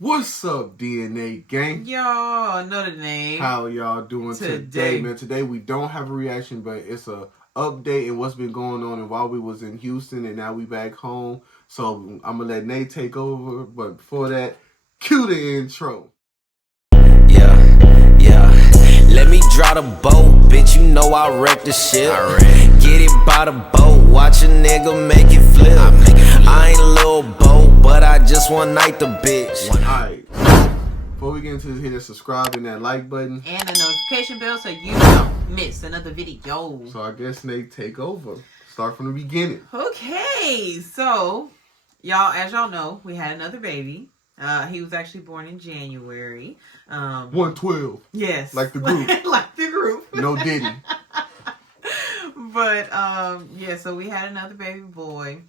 What's up, DNA gang? Y'all, another name. How y'all doing today, man? Today we don't have a reaction, but it's a update and what's been going on and while we was in Houston and now we back home. So I'm gonna let Nate take over, but before that, cue the intro. Yeah. Let me draw the boat, bitch. You know I wreck the shit. Get it by the boat, watch a nigga make it flip. I ain't a little boat, but I just one night the bitch. Alright. Before we get into this, hit that subscribe and that like button. And the notification bell so you don't miss another video. So I guess Nate take over. Start from the beginning. Okay, so y'all, as y'all know, we had another baby. He was actually born in January. 112. Yes. Like the group. Like the group. No Diddy. But yeah, so we had another baby boy.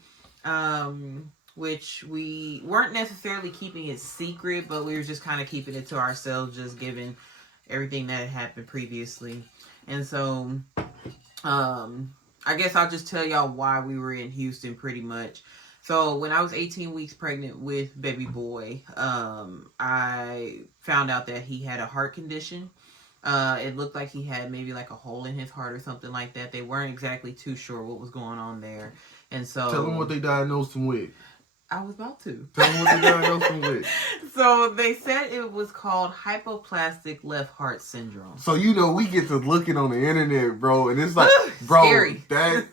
Which we weren't necessarily keeping it secret, but we were just kind of keeping it to ourselves, just given everything that had happened previously. And so, I guess I'll just tell y'all why we were in Houston pretty much. So when I was 18 weeks pregnant with baby boy, I found out that he had a heart condition. It looked like he had maybe like a hole in his heart or something like that. They weren't exactly too sure what was going on there. And so... Tell them what they diagnosed him with. I was about to. Tell them what they diagnosed him with. So they said it was called hypoplastic left heart syndrome. So you know we get to looking on the internet, bro, and it's like, bro, scary. That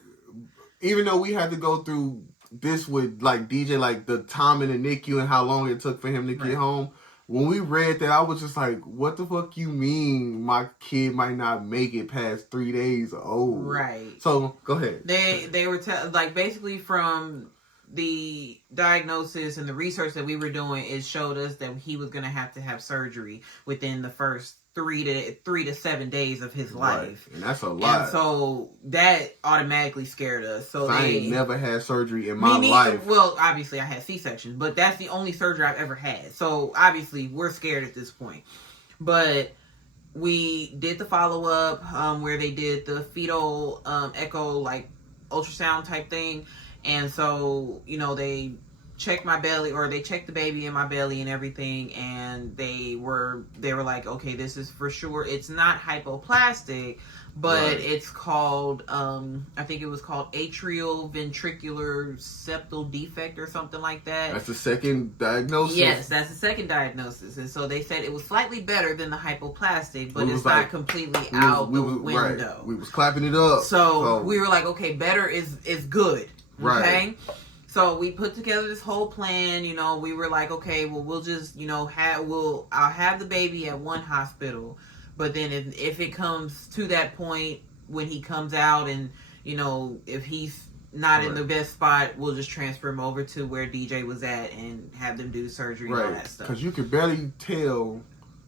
even though we had to go through this with like DJ, like the time in the NICU and how long it took for him to get home. When we read that, I was just like, what the fuck you mean my kid might not make it past 3 days old? Right. So go ahead. They were like basically from the diagnosis and the research that we were doing, it showed us that he was going to have surgery within the first 3 to 7 days of his life. Right. And that's a lot. And so that automatically scared us. So I ain't never had surgery in my life. Well, obviously I had C-sections, but that's the only surgery I've ever had. So obviously we're scared at this point. But we did the follow-up where they did the fetal echo, like ultrasound type thing. And so, you know, they checked my belly, or they checked the baby in my belly and everything, and they were like, okay, this is for sure, it's not hypoplastic, but it's called, I think it was called atrial ventricular septal defect or something like that. That's the second diagnosis? Yes, that's the second diagnosis. And so they said it was slightly better than the hypoplastic, but it's not completely out the window. Right. We was clapping it up. So we were like, okay, better is good. Right. Okay, so we put together this whole plan. You know, we were like, okay, well, we'll just, you know, I'll have the baby at one hospital, but then if it comes to that point when he comes out, and you know, if he's not in the best spot, we'll just transfer him over to where DJ was at and have them do the surgery and all that stuff. Because you could barely tell,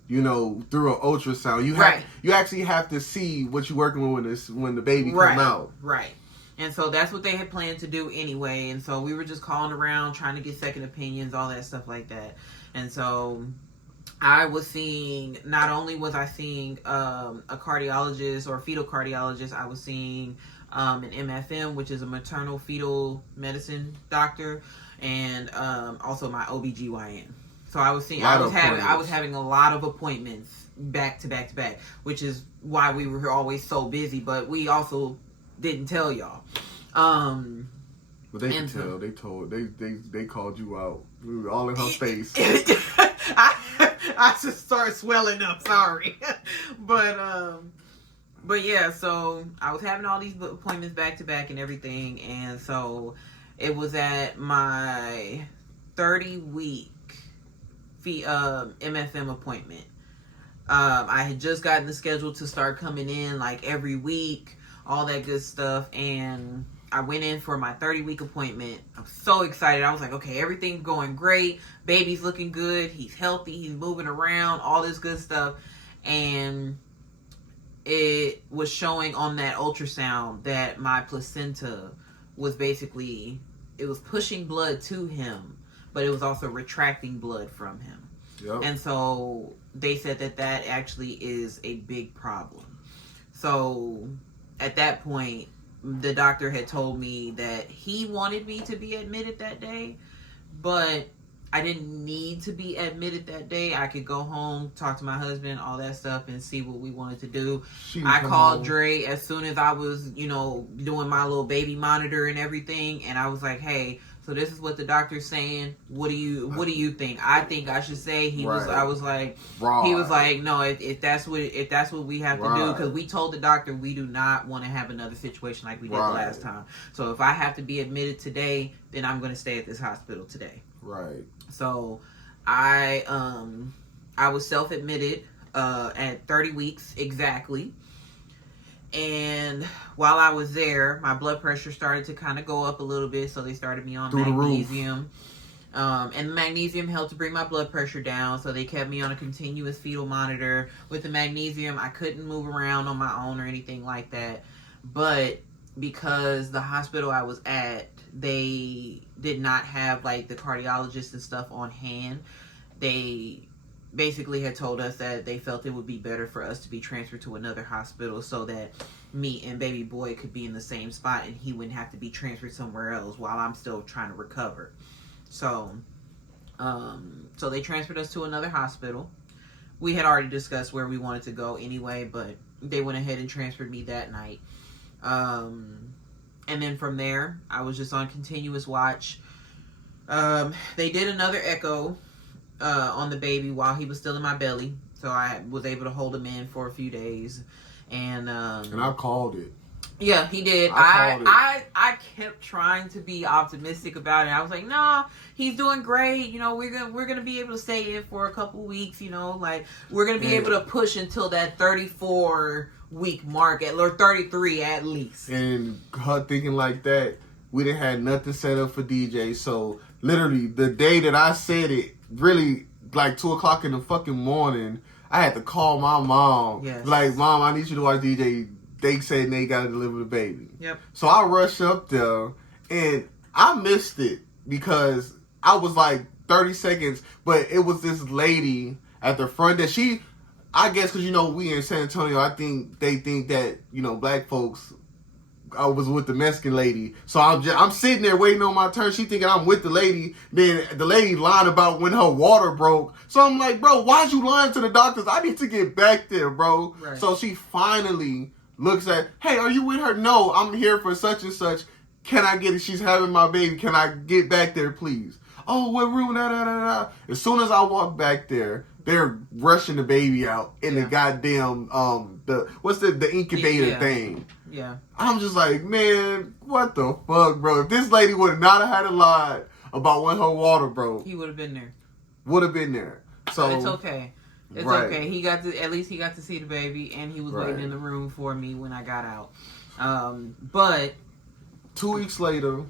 you know, through an ultrasound. You actually have to see what you're working with when the baby come out. Right. And so that's what they had planned to do anyway. And so we were just calling around, trying to get second opinions, all that stuff like that. And so I was seeing, not only was I seeing a cardiologist or fetal cardiologist, I was seeing an MFM, which is a maternal fetal medicine doctor, and also my OBGYN. So I was seeing, I was having a lot of appointments back to back to back, which is why we were always so busy. But we also didn't tell y'all. But they could tell. They called you out. We were all in her face. I just started swelling up. Sorry, but yeah. So I was having all these appointments back to back and everything, and so it was at my 30-week MFM appointment. I had just gotten the schedule to start coming in like every week, all that good stuff, and I went in for my 30-week appointment. I'm so excited. I was like, okay, everything's going great. Baby's looking good. He's healthy. He's moving around, all this good stuff. And it was showing on that ultrasound that my placenta was basically, it was pushing blood to him, but it was also retracting blood from him. Yep. And so they said that actually is a big problem. So at that point, the doctor had told me that he wanted me to be admitted that day, but I didn't need to be admitted that day. I could go home, talk to my husband, all that stuff, and see what we wanted to do. I called Dre as soon as I was, doing my little baby monitor and everything, and I was like, "Hey, so this is what the doctor's saying. What do you think? I think I should say." He was like, "No, if that's what we have to do, because we told the doctor we do not want to have another situation like we did the last time. So if I have to be admitted today, then I'm going to stay at this hospital today." Right. So I was self-admitted at 30 weeks exactly. And while I was there, my blood pressure started to kind of go up a little bit, so they started me on magnesium. And the magnesium helped to bring my blood pressure down, so they kept me on a continuous fetal monitor. With the magnesium, I couldn't move around on my own or anything like that. But because the hospital I was at, they did not have like the cardiologist and stuff on hand, they basically had told us that they felt it would be better for us to be transferred to another hospital so that me and baby boy could be in the same spot and he wouldn't have to be transferred somewhere else while I'm still trying to recover. So they transferred us to another hospital. We had already discussed where we wanted to go anyway, but they went ahead and transferred me that night. And then from there, I was just on continuous watch. They did another echo on the baby while he was still in my belly, so I was able to hold him in for a few days. And I called it. Yeah, he did. I kept trying to be optimistic about it. I was like, no, he's doing great. We're gonna be able to stay in for a couple weeks. Like we're gonna be able to push until that 34-week mark or 33 at least. And her thinking like that, we didn't have nothing set up for DJ. So literally the day that I said it, really like 2:00 in the fucking morning, I had to call my mom. Yes. Like, Mom, I need you to watch DJ. They said they got to deliver the baby. Yep. So I rushed up there, and I missed it because I was like 30 seconds, but it was this lady at the front that I guess because, we in San Antonio, I think they think that, black folks, I was with the Mexican lady. So I'm sitting there waiting on my turn. She thinking I'm with the lady. Then the lady lying about when her water broke. So I'm like, bro, why'd you lying to the doctors? I need to get back there, bro. Right. So she finally looks at, hey, are you with her? No, I'm here for such and such. Can I get it? She's having my baby. Can I get back there, please? Oh, what room? As soon as I walk back there, they're rushing the baby out in the goddamn the incubator thing. Yeah. I'm just like, man, what the fuck, bro? If this lady would not have had a lie about when her water broke, he would have been there. Would have been there. So but it's okay. It's okay. At least he got to see the baby, and he was waiting in the room for me when I got out. But 2 weeks later,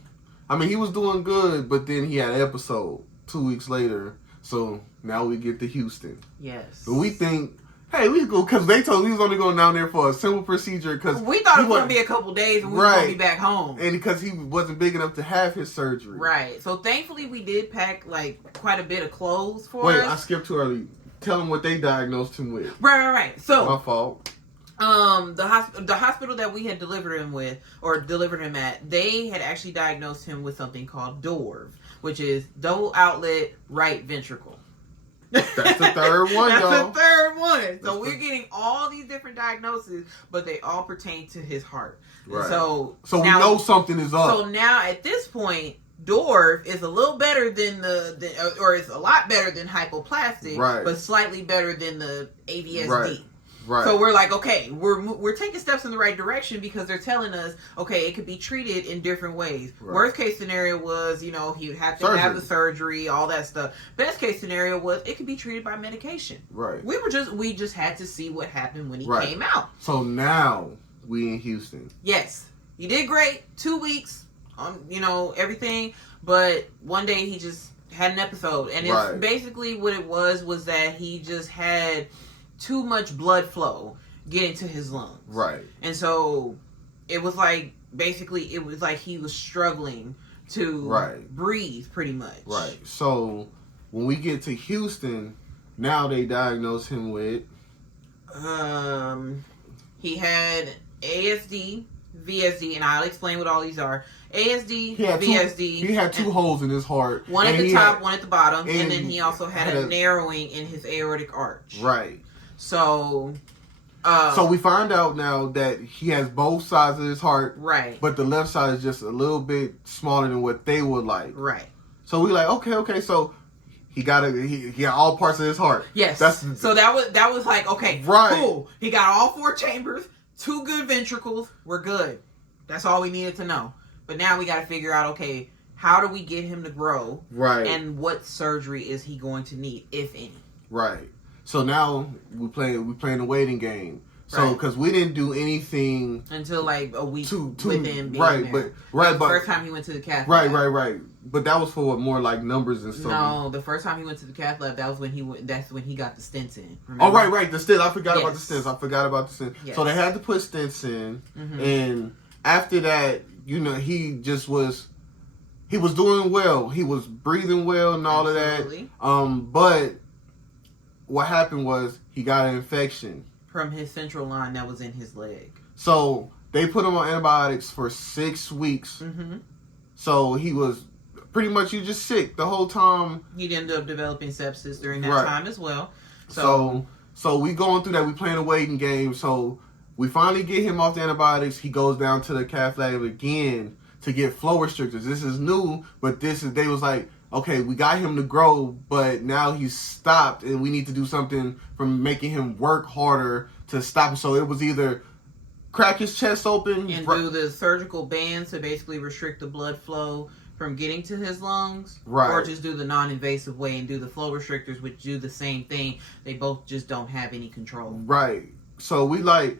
he was doing good, but then he had an episode 2 weeks later. So now we get to Houston. Yes. But we think, hey, we go, because they told us we was only going down there for a simple procedure. Cause we thought it was going to be a couple days and we were going to be back home. And because he wasn't big enough to have his surgery. Right. So thankfully we did pack quite a bit of clothes for us. Wait, I skipped too early. Tell him what they diagnosed him with. Right. So my fault. The hospital that we had delivered him at, they had actually diagnosed him with something called DORV, which is double outlet right ventricle. That's the third one, y'all. That's the third one. So we're getting all these different diagnoses, but they all pertain to his heart. Right. So now, we know something is up. So now at this point, DORV is a little better than or it's a lot better than hypoplastic, but slightly better than the AVSD. Right. So we're like, okay, we're taking steps in the right direction because they're telling us, okay, it could be treated in different ways. Right. Worst case scenario was, he would have to have the surgery, all that stuff. Best case scenario was it could be treated by medication. Right. We just had to see what happened when he came out. So now we in Houston. Yes, he did great. 2 weeks on, everything, but one day he just had an episode, and it's basically what it was that he just had too much blood flow getting to his lungs. Right. And so it was like he was struggling to breathe pretty much. Right. So when we get to Houston, now they diagnose him with he had ASD, VSD, and I'll explain what all these are. ASD, He had VSD. He had two holes in his heart. One at the top, one at the bottom, and then he also had a narrowing in his aortic arch. Right. So we find out now that he has both sides of his heart. Right. But the left side is just a little bit smaller than what they would like. Right. So we like, okay, so he got all parts of his heart. Yes. So that was like, okay, right. Cool. He got all 4 chambers, 2 good ventricles. We're good. That's all we needed to know. But now we got to figure out, okay, how do we get him to grow? Right. And what surgery is he going to need, if any? Right. So now we playing the waiting game. So because we didn't do anything until like a week within being right, there. But the first time he went to the cath lab. Right. But that was for what, more like numbers and stuff. No, the first time he went to the cath lab, that was when he went. That's when he got the stents in. Remember? Oh right, the stents. I forgot about the stents. Yes. So they had to put stents in, and after that, he just was. He was doing well. He was breathing well and all Absolutely. of that. But what happened was he got an infection from his central line that was in his leg. So they put him on antibiotics for 6 weeks. Mm-hmm. So he was pretty much just sick the whole time. He'd end up developing sepsis during that time as well. So we going through that. We playing a waiting game. So we finally get him off the antibiotics. He goes down to the cath lab again to get flow restrictors. This is new, but they was like, okay, we got him to grow, but now he's stopped, and we need to do something from making him work harder to stop him. So it was either crack his chest open and do the surgical bands to basically restrict the blood flow from getting to his lungs, or just do the non-invasive way and do the flow restrictors, which do the same thing. They both just don't have any control. Right. So we like,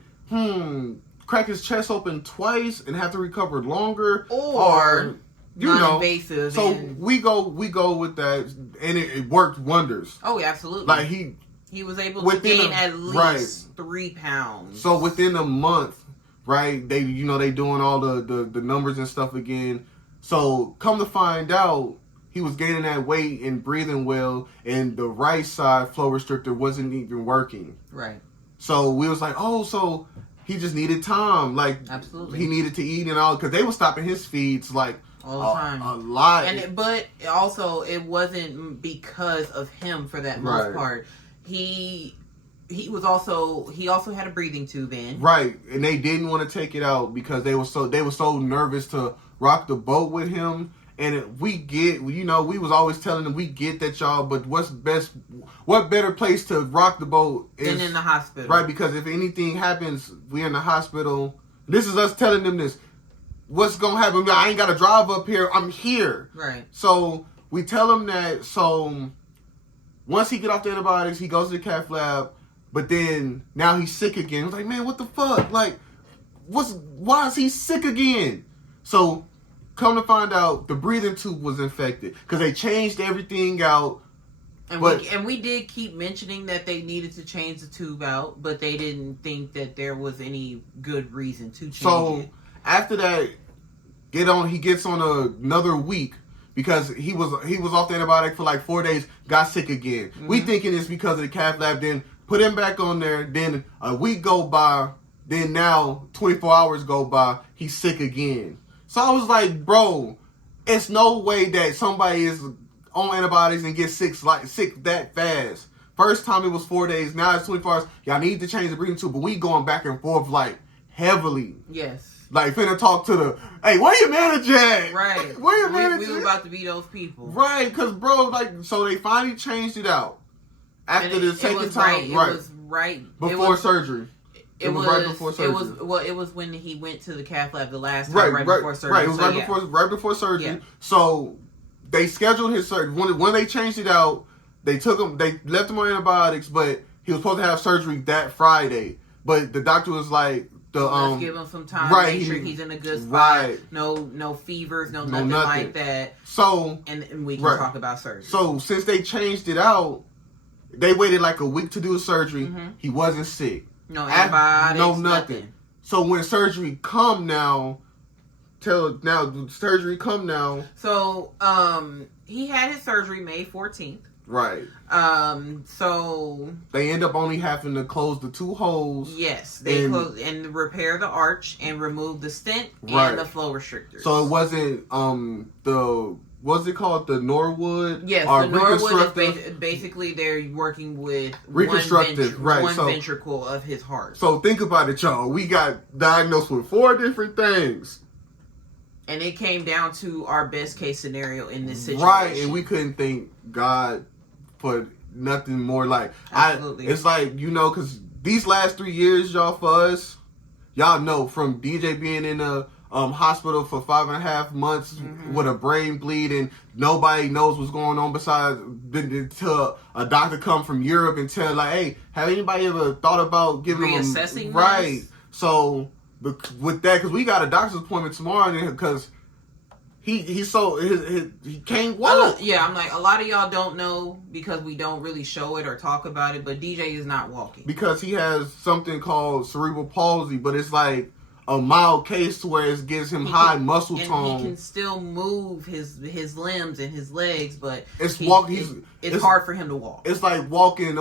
crack his chest open twice and have to recover longer, or non-invasive. So we go with that, and it worked wonders. Oh, yeah, absolutely. Like he was able to gain at least 3 pounds. So within a month, right? They doing all the numbers and stuff again. So come to find out, he was gaining that weight and breathing well, and the right side flow restrictor wasn't even working. Right. So we was like, oh, so he just needed time. Like, absolutely, he needed to eat and all, because they were stopping his feeds like all the time, a lot. But also it wasn't because of him for that most part. He also had a breathing tube in. Right, and they didn't want to take it out because they were so nervous to rock the boat with him. And we was always telling them, we get that, y'all, but what better place to rock the boat than in the hospital. Right, because if anything happens, we're in the hospital. This is us telling them this. What's going to happen? I ain't got to drive up here. I'm here. Right. So we tell him that. So once he get off the antibiotics, he goes to the cath lab, but then now he's sick again. It's like, man, what the fuck? Like, why is he sick again? So come to find out, the breathing tube was infected because they changed everything out. And we did keep mentioning that they needed to change the tube out, but they didn't think that there was any good reason to change it. So after that, he gets on another week because he was off the antibiotic for like 4 days, got sick again. Mm-hmm. We thinking it's because of the cath lab. Then put him back on there. Then a week go by. Then now 24 hours go by. He's sick again. So I was like, bro, it's no way that somebody is on antibiotics and gets sick that fast. First time it was 4 days. Now it's 24 hours. Y'all need to change the breathing tube. But we going back and forth like heavily. Yes. Like finna talk to hey, where your manager at? Right. Where your manager? We were about to be those people. Right, because bro, so they finally changed it out after the second time. Right. It was right before surgery. It was right before surgery. It was when he went to the cath lab the last time, right before surgery. Right, it was right before surgery. Yeah. So they scheduled his surgery. When they changed it out, they left him on antibiotics, but he was supposed to have surgery that Friday. But the doctor was like, let's give him some time. Right, make sure he's in a good spot. Right. No fevers, no nothing like that. So and we can talk about surgery. So since they changed it out, they waited like a week to do the surgery. Mm-hmm. He wasn't sick. No antibiotics. No nothing. So when surgery come now. So he had his surgery May 14th. Right. So they end up only having to close the 2 holes. Yes, they close and repair the arch and remove the stent and the flow restrictors. So it wasn't the what's it called, the Norwood? Yes, the Norwood is basically they're working with reconstructive, one ventricle of his heart. So think about it, y'all. We got diagnosed with 4 different things. And it came down to our best case scenario in this situation. Right, and we couldn't thank God for nothing more. Like, absolutely. It's like, you know, because these last 3 years, y'all, for us, y'all know, from DJ being in a hospital for 5.5 months with a brain bleed, and nobody knows what's going on besides until a doctor come from Europe and tell, like, hey, have anybody ever thought about giving them reassessing right? This? So with that, because we got a doctor's appointment tomorrow, because he can't walk. Yeah, I'm like, a lot of y'all don't know because we don't really show it or talk about it, but DJ is not walking because he has something called cerebral palsy, but it's like a mild case to where it gives him high muscle tone. He can still move his limbs and his legs, but it's hard for him to walk. It's like walking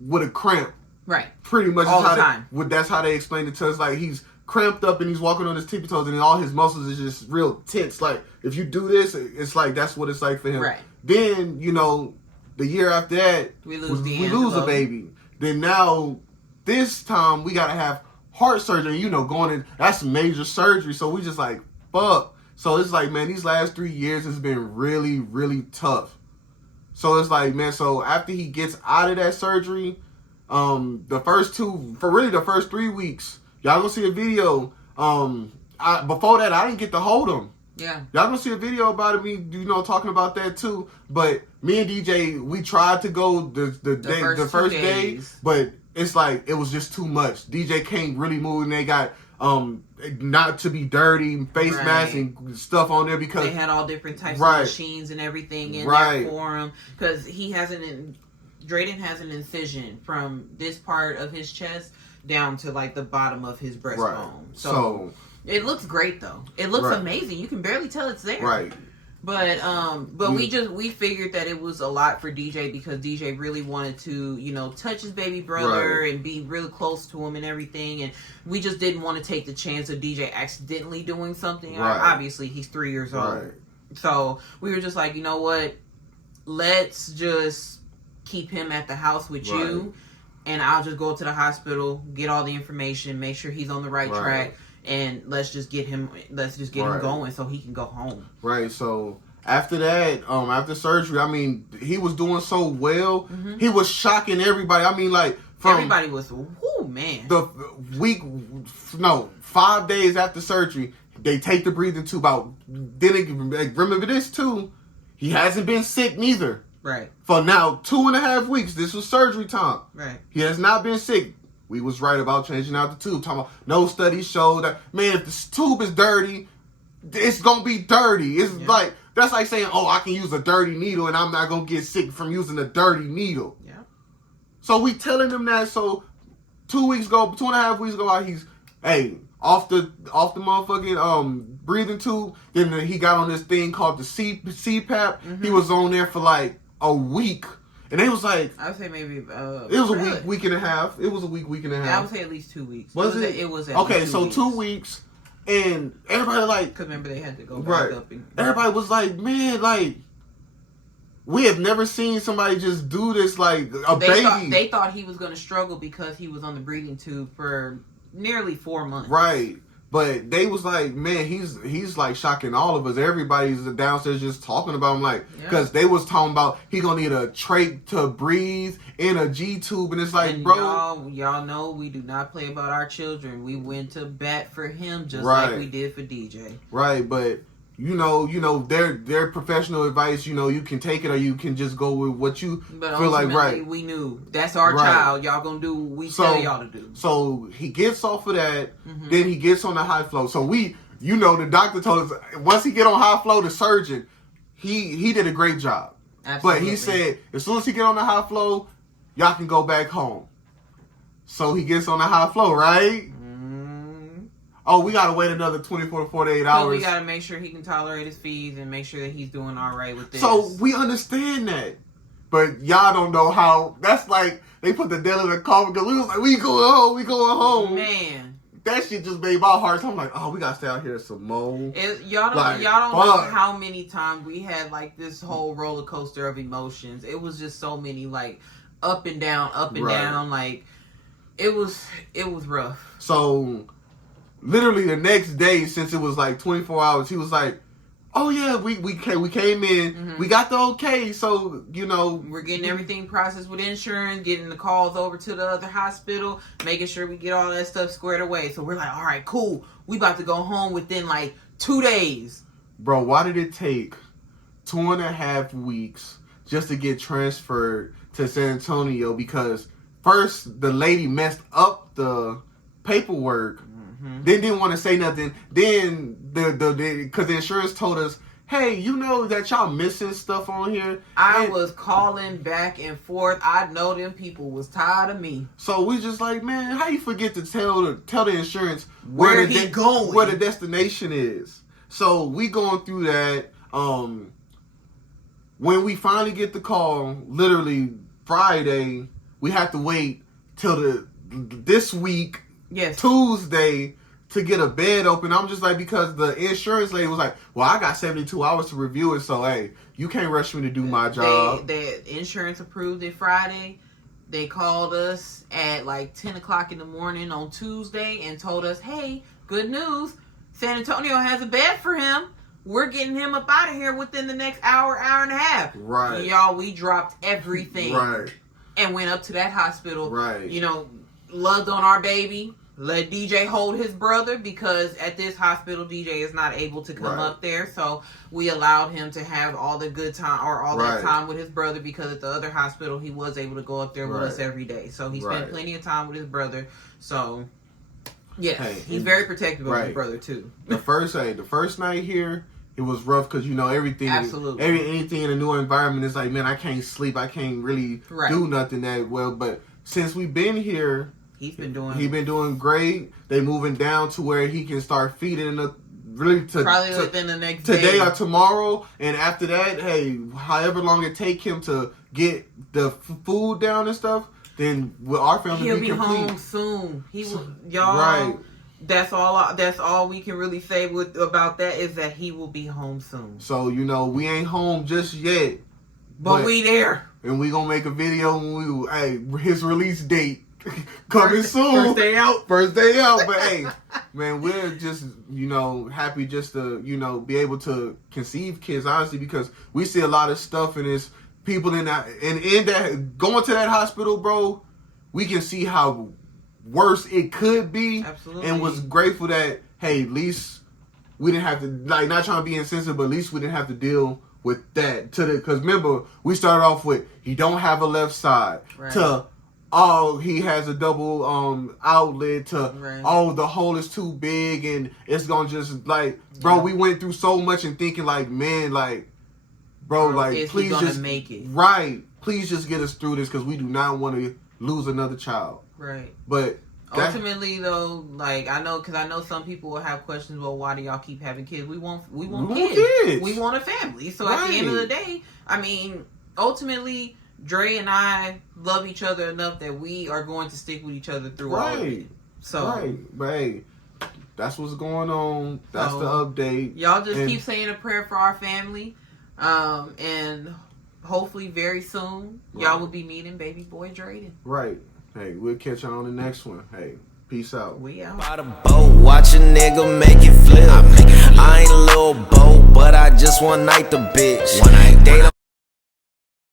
with a cramp. Right. Pretty much all the time. That's how they explained it to us. Like, he's cramped up and he's walking on his tippy toes, and all his muscles is just real tense. Like, if you do this, it's like that's what it's like for him. Right. Then, you know, the year after that, we lose a baby. Then now, this time we gotta have heart surgery. You know, going in, that's major surgery. So we just like, fuck. So it's like, man, these last 3 years has been really, really tough. So it's like, man, so after he gets out of that surgery, the first 3 weeks, y'all gonna see a video. Before that, I didn't get to hold him. Yeah. Y'all gonna see a video about it, me, you know, talking about that too. But me and DJ, we tried to go the first day, but it's like, it was just too much. DJ can't really move, and they got not to be dirty, face masks and stuff on there because they had all different types of machines and everything in there for him. Because Dre&NaeYT has an incision from this part of his chest down to like the bottom of his breastbone. So it looks great though. It looks amazing. You can barely tell it's there. Right. But we figured that it was a lot for DJ because DJ really wanted to, you know, touch his baby brother and be really close to him and everything, and we just didn't want to take the chance of DJ accidentally doing something. Obviously, he's 3 years old. So we were just like, you know what? Let's just keep him at the house with you, and I'll just go to the hospital, get all the information, make sure he's on the right track. And let's just get him going so he can go home. Right. So after that, after surgery, I mean, he was doing so well. Mm-hmm. He was shocking everybody. I mean, like, everybody was, man. 5 days after surgery, they take the breathing tube out. Then remember this too, he hasn't been sick neither. Right. For now 2.5 weeks. This was surgery time. Right. He has not been sick. We was right about changing out the tube. Talking about no studies showed that, man, if the tube is dirty, it's going to be dirty. It's like, that's like saying, oh, I can use a dirty needle and I'm not going to get sick from using a dirty needle. Yeah. So we telling them that. So 2.5 weeks ago, he's, off the motherfucking breathing tube. Then he got on this thing called the CPAP. Mm-hmm. He was on there for like a week. And they was like, I would say maybe it was a week and a half. It was a week and a half. Yeah, I would say at least 2 weeks. Was it? It was okay. So 2 weeks, and everybody like, because remember they had to go back up. Everybody was like, man, like, we have never seen somebody just do this like baby. They thought he was going to struggle because he was on the breathing tube for nearly 4 months. Right. But they was like, man, he's like shocking all of us. Everybody's downstairs just talking about him, like, because they was talking about he gonna need a trach to breathe in a G tube, and it's like, and bro, y'all know we do not play about our children. We went to bat for him just like we did for DJ. Right, but you know, their professional advice, you know, you can take it or you can just go with what you feel like. We knew that's our child. Y'all gonna do what we tell y'all to do. So he gets off of that, then he gets on the high flow. So the doctor told us once he get on high flow, the surgeon, he did a great job. Absolutely. But he said as soon as he get on the high flow, y'all can go back home. So he gets on the high flow, right? Oh, we gotta wait another 24 to 48 hours. So we gotta make sure he can tolerate his fees and make sure that he's doing all right with this. So we understand that. But y'all don't know how. That's like they put the deal in the coffin because we was like, we going home. Man, that shit just made my heart. So I'm like, oh, we gotta stay out here some more. Y'all don't know how many times we had like this whole roller coaster of emotions. It was just so many like up and down, like it was rough. So literally the next day, since it was like 24 hours, he was like, oh yeah, we came in, we got the okay, so we're getting everything processed with insurance, getting the calls over to the other hospital, making sure we get all that stuff squared away. So we're like, all right, cool, we about to go home within like 2 days. Bro, why did it take 2.5 weeks just to get transferred to San Antonio? Because first the lady messed up the paperwork. Then didn't want to say nothing. Then because the insurance told us, hey, you know that y'all missing stuff on here. I was calling back and forth. I know them people was tired of me. So we just like, man, how you forget to tell the insurance where the destination is? So we going through that. When we finally get the call, literally Friday, we have to wait till this week. Yes. Tuesday to get a bed open. I'm just like, because the insurance lady was like, well, I got 72 hours to review it, so hey, you can't rush me to do my job. The insurance approved it Friday. They called us at like 10 o'clock in the morning on Tuesday and told us, hey, good news, San Antonio has a bed for him. We're getting him up out of here within the next hour and a half. Right. Y'all, we dropped everything. Right. And went up to that hospital. Right. Loved on our baby. Let DJ hold his brother because at this hospital, DJ is not able to come up there. So we allowed him to have all the good time or all that time with his brother because at the other hospital, he was able to go up there with us every day. So he spent plenty of time with his brother. So, yes, he's very protective of his brother, too. The first night here, it was rough because, everything. Absolutely. Anything in a new environment is like, man, I can't sleep. I can't really do nothing that well. But since we've been here, He's been doing great. They moving down to where he can start feeding probably within the next today day. or tomorrow. And after that, hey, however long it take him to get the food down and stuff, then with our family, he'll be home soon. Y'all. Right. That's all we can really say about that is that he will be home soon. So we ain't home just yet, but we there, and we gonna make a video when his release date. Coming soon. First day out. But hey, man, we're just, happy just to, be able to conceive kids, honestly, because we see a lot of stuff in this, people in that going to that hospital, bro, we can see how worse it could be. Absolutely. And was grateful that, hey, at least we didn't have to, like, not trying to be insensitive, but at least we didn't have to deal with that. Because remember, we started off with, he don't have a left side, to he has a double outlet, to the hole is too big and it's gonna just bro, we went through so much and thinking like, man, like, bro, like, please just make it. Right. Please just get us through this because we do not want to lose another child. Right. But ultimately though, like, I know some people will have questions, well, why do y'all keep having kids? We want kids. We want a family. So at the end of the day, I mean, ultimately, Dre and I love each other enough that we are going to stick with each other through all of it. So, but hey, that's what's going on. That's the update. Y'all just keep saying a prayer for our family, and hopefully very soon y'all will be meeting baby boy Dre. Right. Hey, we'll catch you on the next one. Hey, peace out. We out. By the boat, watch a nigga make it flip. I ain't a little boat, but I just one night the bitch.